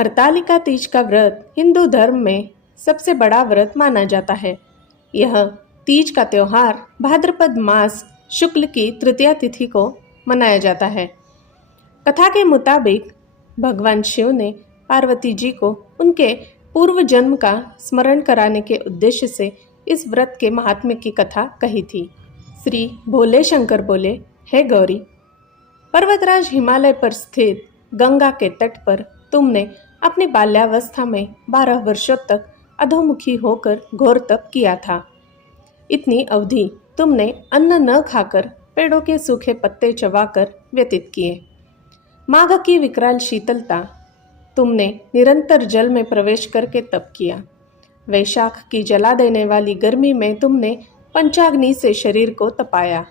हरतालिका तीज का व्रत हिंदू धर्म में सबसे बड़ा व्रत माना जाता है। यह तीज का त्योहार भाद्रपद मास शुक्ल की तृतीया तिथि को मनाया जाता है। कथा के मुताबिक भगवान शिव ने पार्वती जी को उनके पूर्व जन्म का स्मरण कराने के उद्देश्य से इस व्रत के महात्म्य की कथा कही थी। श्री भोले शंकर बोले, हे गौरी, पर्वतराज हिमालय पर स्थित गंगा के तट पर तुमने अपनी बाल्यावस्था में 12 वर्षों तक अधोमुखी होकर घोर तप किया था। इतनी अवधि तुमने अन्न न खाकर पेड़ों के सूखे पत्ते चबाकर व्यतीत किए। माघ की विकराल शीतलता, तुमने निरंतर जल में प्रवेश करके तप किया। वैशाख की जला देने वाली गर्मी में तुमने पंचाग्नि से शरीर को तपाया।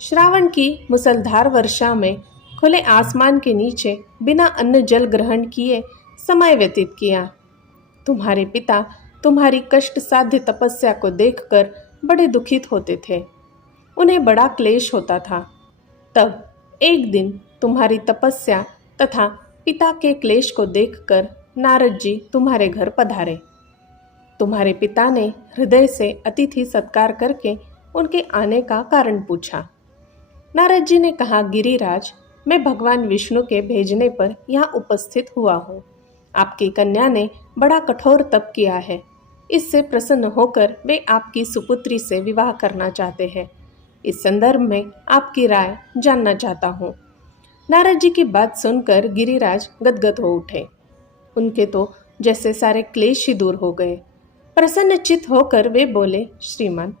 श्रावण की मुसलधार वर्षा में खुले आसमान के नीचे बिना अन्न जल ग्रहण किए समय व्यतीत किया। तुम्हारे पिता तुम्हारी कष्ट साध्य तपस्या को देखकर बड़े दुखित होते थे। उन्हें बड़ा क्लेश होता था। तब एक दिन तुम्हारी तपस्या तथा पिता के क्लेश को देखकर नारद जी तुम्हारे घर पधारे। तुम्हारे पिता ने हृदय से अतिथि सत्कार करके उनके आने का कारण पूछा। नारद जी ने कहा, गिरिराज, मैं भगवान विष्णु के भेजने पर यहाँ उपस्थित हुआ हूँ। आपकी कन्या ने बड़ा कठोर तप किया है। इससे प्रसन्न होकर वे आपकी सुपुत्री से विवाह करना चाहते हैं। इस संदर्भ में आपकी राय जानना चाहता हूँ। नारद जी की बात सुनकर गिरिराज गदगद हो उठे। उनके तो जैसे सारे क्लेश ही दूर हो गए। प्रसन्न चित्त होकर वे बोले, श्रीमान,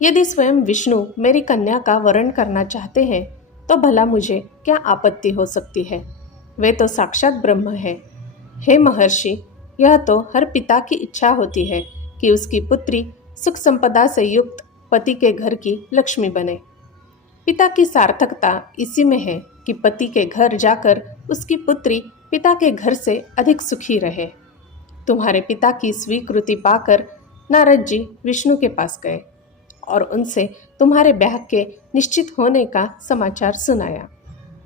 यदि स्वयं विष्णु मेरी कन्या का वरण करना चाहते हैं तो भला मुझे क्या आपत्ति हो सकती है। वे तो साक्षात ब्रह्म है। हे महर्षि, यह तो हर पिता की इच्छा होती है कि उसकी पुत्री सुख संपदा से युक्त पति के घर की लक्ष्मी बने। पिता की सार्थकता इसी में है कि पति के घर जाकर उसकी पुत्री पिता के घर से अधिक सुखी रहे। तुम्हारे पिता की स्वीकृति पाकर नारद जी विष्णु के पास गए और उनसे तुम्हारे ब्याह के निश्चित होने का समाचार सुनाया।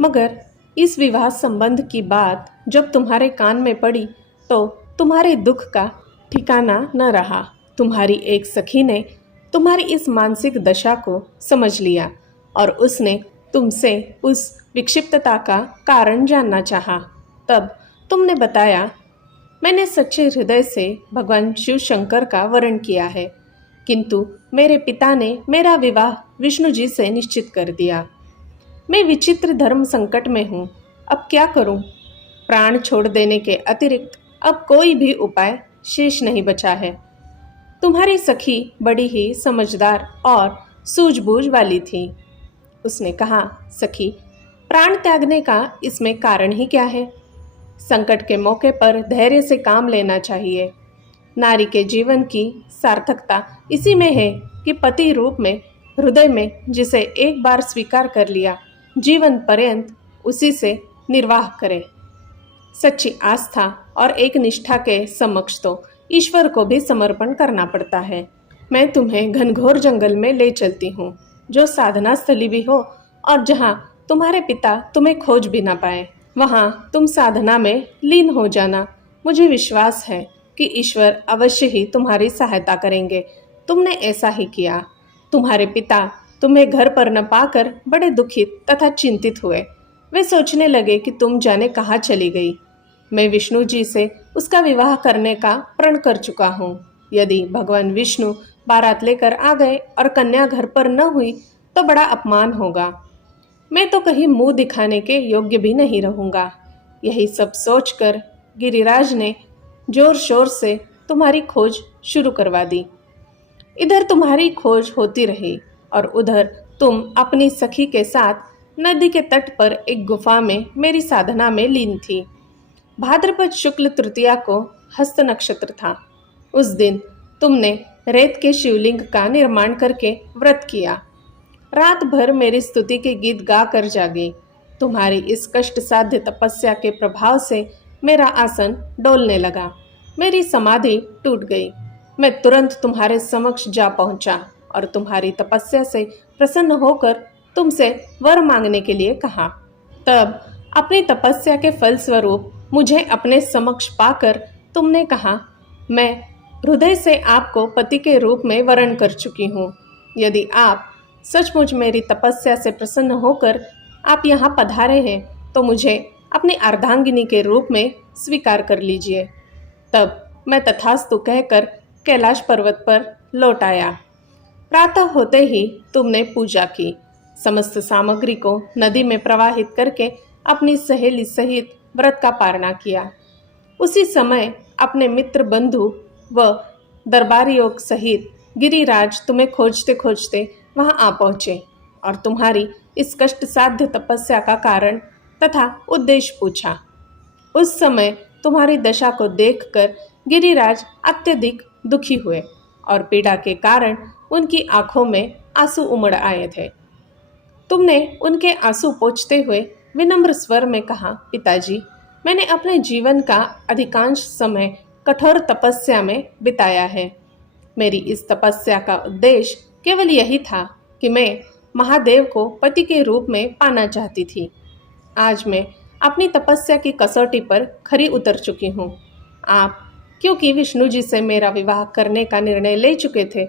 मगर इस विवाह संबंध की बात जब तुम्हारे कान में पड़ी तो तुम्हारे दुख का ठिकाना न रहा। तुम्हारी एक सखी ने तुम्हारी इस मानसिक दशा को समझ लिया और उसने तुमसे उस विक्षिप्तता का कारण जानना चाहा। तब तुमने बताया, मैंने सच्चे हृदय से भगवान शिव शंकर का वरण किया है, किंतु मेरे पिता ने मेरा विवाह विष्णु जी से निश्चित कर दिया। मैं विचित्र धर्म संकट में हूँ। अब क्या करूँ? प्राण छोड़ देने के अतिरिक्त अब कोई भी उपाय शेष नहीं बचा है। तुम्हारी सखी बड़ी ही समझदार और सूझबूझ वाली थी। उसने कहा, सखी, प्राण त्यागने का इसमें कारण ही क्या है? संकट के मौके पर धैर्य से काम लेना चाहिए। नारी के जीवन की सार्थकता इसी में है कि पति रूप में हृदय में जिसे एक बार स्वीकार कर लिया, जीवन पर्यंत उसी से निर्वाह करे। सच्ची आस्था और एक निष्ठा के समक्ष तो ईश्वर को भी समर्पण करना पड़ता है। मैं तुम्हें घनघोर जंगल में ले चलती हूँ, जो साधना स्थली भी हो और जहाँ तुम्हारे पिता तुम्हें खोज भी ना पाए। वहाँ तुम साधना में लीन हो जाना। मुझे विश्वास है कि ईश्वर अवश्य ही तुम्हारी सहायता करेंगे। तुमने ऐसा ही किया। तुम्हारे पिता तुम्हें घर पर न पाकर बड़े दुखित तथा चिंतित हुए। वे सोचने लगे कि तुम जाने कहाँ चली गई। मैं विष्णु जी से उसका विवाह करने का प्रण कर चुका हूँ। यदि भगवान विष्णु बारात लेकर आ गए और कन्या घर पर न हुई तो बड़ा अपमान होगा। मैं तो कहीं मुंह दिखाने के योग्य भी नहीं रहूँगा। यही सब सोचकर गिरिराज ने जोर शोर से तुम्हारी खोज शुरू करवा दी। इधर तुम्हारी खोज होती रही और उधर तुम अपनी सखी के साथ नदी के तट पर एक गुफा में मेरी साधना में लीन थी। भाद्रपद शुक्ल तृतीया को हस्त नक्षत्र था। उस दिन तुमने रेत के शिवलिंग का निर्माण करके व्रत किया। रात भर मेरी स्तुति के गीत गा कर जागी। तुम्हारी इस कष्ट साध्य तपस्या के प्रभाव से मेरा आसन डोलने लगा। मेरी समाधि टूट गई। मैं तुरंत तुम्हारे समक्ष जा पहुंचा और तुम्हारी तपस्या से प्रसन्न होकर तुमसे वर मांगने के लिए कहा। तब अपनी तपस्या के फल स्वरूप मुझे अपने समक्ष पाकर तुमने कहा, मैं हृदय से आपको पति के रूप में वरण कर चुकी हूँ। यदि आप सचमुच मेरी तपस्या से प्रसन्न होकर आप यहाँ पधारे हैं तो मुझे अपनी अर्धांगिनी के रूप में स्वीकार कर लीजिए। तब मैं तथास्तु कहकर कैलाश पर्वत पर लौट आया। प्रातः होते ही तुमने पूजा की, समस्त सामग्री को नदी में प्रवाहित करके अपनी सहेली सहित व्रत का पारणा किया। उसी समय अपने मित्र बंधु व दरबारियों सहित गिरिराज तुम्हें खोजते खोजते वहां आ पहुंचे और तुम्हारी इस कष्ट साध्य तपस्या का कारण तथा उद्देश्य पूछा। उस समय तुम्हारी दशा को देखकर गिरिराज अत्यधिक दुखी हुए और पीड़ा के कारण उनकी आंखों में आंसू उमड़ आए थे। तुमने उनके आंसू पोंछते हुए विनम्र स्वर में कहा, पिताजी, मैंने अपने जीवन का अधिकांश समय कठोर तपस्या में बिताया है। मेरी इस तपस्या का उद्देश्य केवल यही था कि मैं महादेव को पति के रूप में पाना चाहती थी। आज मैं अपनी तपस्या की कसौटी पर खरी उतर चुकी हूँ। आप क्योंकि विष्णु जी से मेरा विवाह करने का निर्णय ले चुके थे,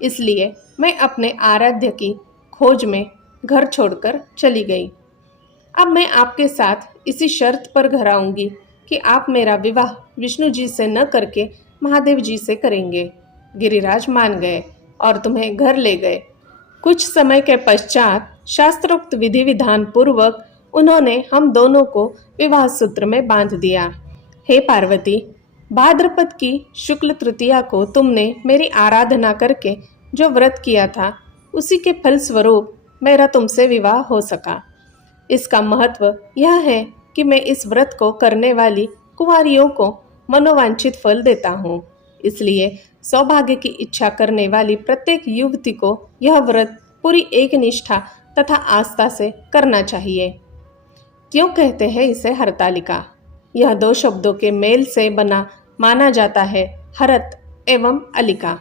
इसलिए मैं अपने आराध्य की खोज में घर छोड़कर चली गई। अब मैं आपके साथ इसी शर्त पर घर आऊंगी कि आप मेरा विवाह विष्णु जी से न करके महादेव जी से करेंगे। गिरिराज मान गए और तुम्हें घर ले गए। कुछ समय के पश्चात शास्त्रोक्त विधि विधान पूर्वक उन्होंने हम दोनों को विवाह सूत्र में बांध दिया। हे पार्वती, भाद्रपद की शुक्ल तृतीया को तुमने मेरी आराधना करके जो व्रत किया था, उसी के फलस्वरूप मेरा तुमसे विवाह हो सका। इसका महत्व यह है कि मैं इस व्रत को करने वाली कुंवारियों को मनोवांछित फल देता हूँ। इसलिए सौभाग्य की इच्छा करने वाली प्रत्येक युवती को यह व्रत पूरी एक निष्ठा तथा आस्था से करना चाहिए। क्यों कहते हैं इसे हरतालिका? यह दो शब्दों के मेल से बना माना जाता है, हरत एवं अलिका।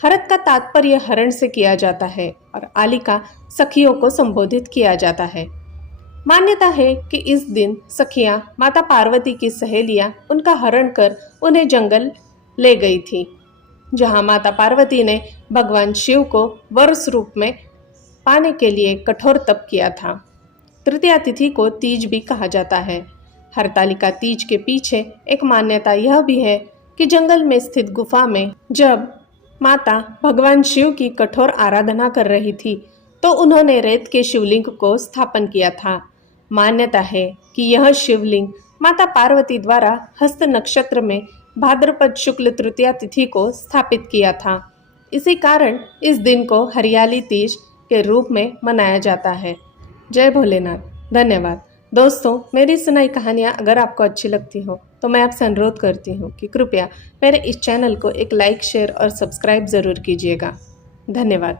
हरत का तात्पर्य हरण से किया जाता है और आलिका सखियों को संबोधित किया जाता है। मान्यता है कि इस दिन सखियां माता पार्वती की सहेलियां उनका हरण कर उन्हें जंगल ले गई थी, जहां माता पार्वती ने भगवान शिव को वर स्वरूप में पाने के लिए कठोर तप किया था। तृतीया तिथि को तीज भी कहा जाता है। हरतालिका तीज के पीछे एक मान्यता यह भी है कि जंगल में स्थित गुफा में जब माता भगवान शिव की कठोर आराधना कर रही थी तो उन्होंने रेत के शिवलिंग को स्थापन किया था। मान्यता है कि यह शिवलिंग माता पार्वती द्वारा हस्त नक्षत्र में भाद्रपद शुक्ल तृतीया तिथि को स्थापित किया था। इसी कारण इस दिन को हरियाली तीज के रूप में मनाया जाता है। जय भोलेनाथ। धन्यवाद। दोस्तों, मेरी सुनाई कहानियाँ अगर आपको अच्छी लगती हो तो मैं आपसे अनुरोध करती हूँ कि कृपया मेरे इस चैनल को एक लाइक, शेयर और सब्सक्राइब ज़रूर कीजिएगा। धन्यवाद।